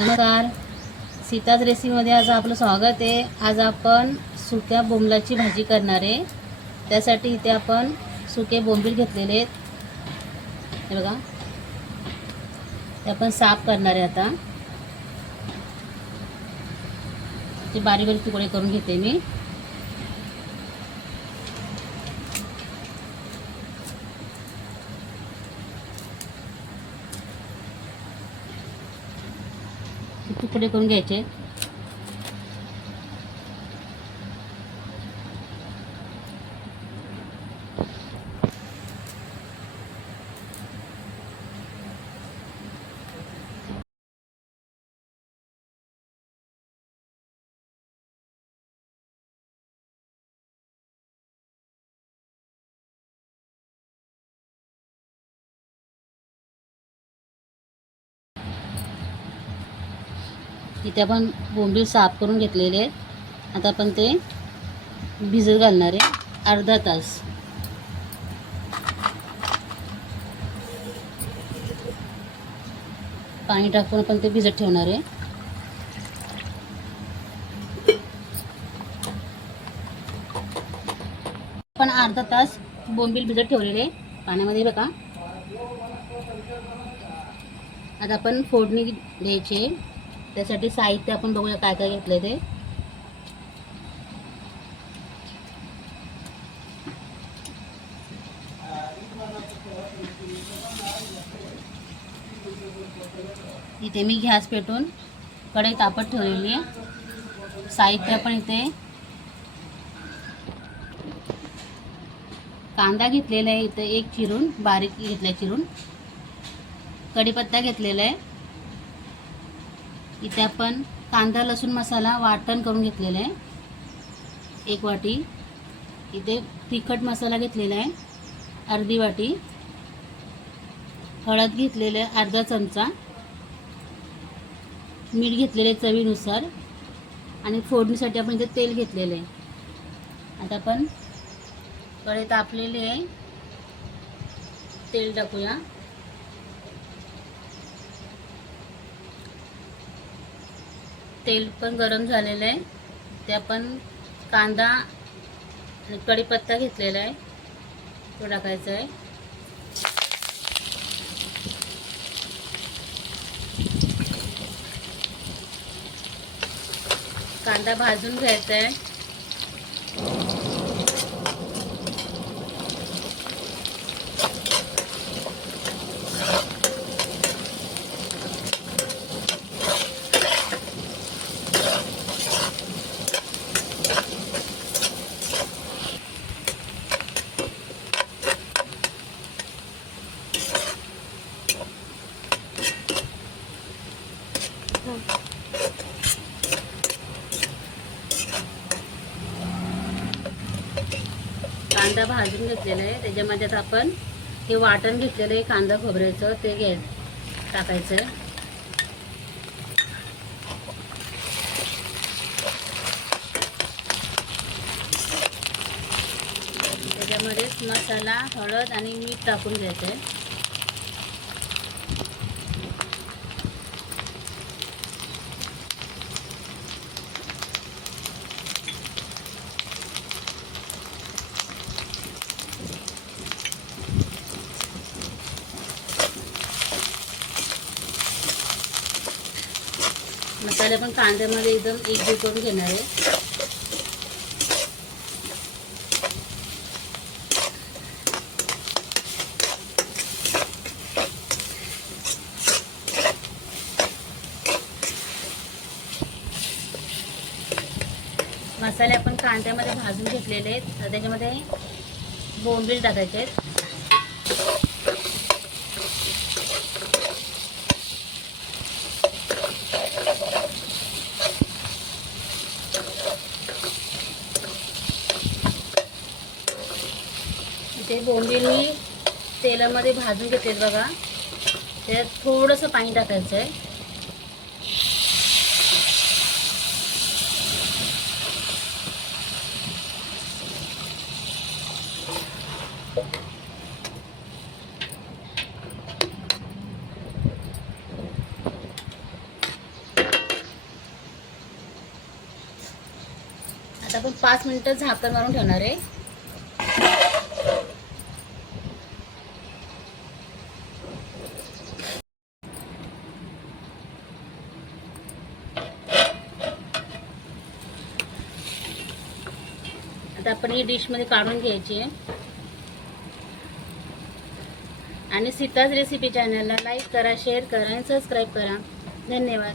नमस्कार, सीताज रेसिपीमध्ये आज आपलं स्वागत आहे। आज आपण सुक्या बोंबलाची भाजी करणार आहे। त्यासाठी इथे आपण सुके बोंबील घेतलेले आहेत, हे बघा। ते आपण साफ करणार आहे। आता ते बारीक बारीक तुकडे करून घेते मी। तुकडे करून घ्यायचे। इथे आपण बोंबील साफ करून घेतलेले आहेत। आता आपण ते भिजत घालणार आहे अर्धा तास। पाणी टाकून आपण ते भिजत ठेवणार आहे। आपण अर्धा तास बोंबील भिजत ठेवलेले पाण्यामध्ये, बघा। आता आपण फोडणी द्यायची। त्यासाठी साहित्य आपण बघूया काय काय घेतलंय ते। इथे मी गॅस पेटवून कढई तापत ठेवलेली आहे। साहित्य आपण इथे कांदा घेतलेला आहे, इथे एक चिरून बारीक घेतला चिरून। कढीपत्ता घेतलेला आहे। इथे आपण कांदा लसूण मसाला वाटण करून घेतलेला आहे 1 वाटी। इथे तिखट मसाला घेतलेला आहे अर्धी वाटी। हळद घेतलेले अर्धा चमचा। मीठ घेतलेले चवीनुसार। आणि फोडणीसाठी आपण इथे तेल घेतलेले आहे। आता आपण कढई तापलेली आहे, तेल टाकूया। तेल पण गरम झालेलं आहे। ते आपण कांदा आणि कढीपत्ता घेतलेला आहे तो टाकायचा आहे। कांदा भाजून घ्यायचा आहे। कांदा भाजून घेतलेला आहे। त्याच्यामध्ये आता आपण हे वाटण घेतलेलं आहे कांदा खोबऱ्याचं, ते टाकायचं आहे। त्याच्यामध्येच मसाला, हळद आणि मीठ टाकून घ्यायचं आहे। मसाले पण कांद्यामध्ये एकदम एकजीव करून घेणार आहे। मसाले आपण कांद्यामध्ये भाजून घेतलेले आहेत। तर त्याच्यामध्ये बोंबील टाकायचे आहेत। ते बोंबील मी तेलामध्ये भाजून घेतले, बघा। त्यात थोडंसं पाणी टाकायचं आहे। आपण 5 मिनिटं झाकण मारून ठेवणार आहे. आता आपण ही डिश मध्ये काढून घ्यायची आहे. आणि सीताज रेसिपी चॅनलला लाईक करा, शेअर करा आणि सबस्क्राईब करा. धन्यवाद.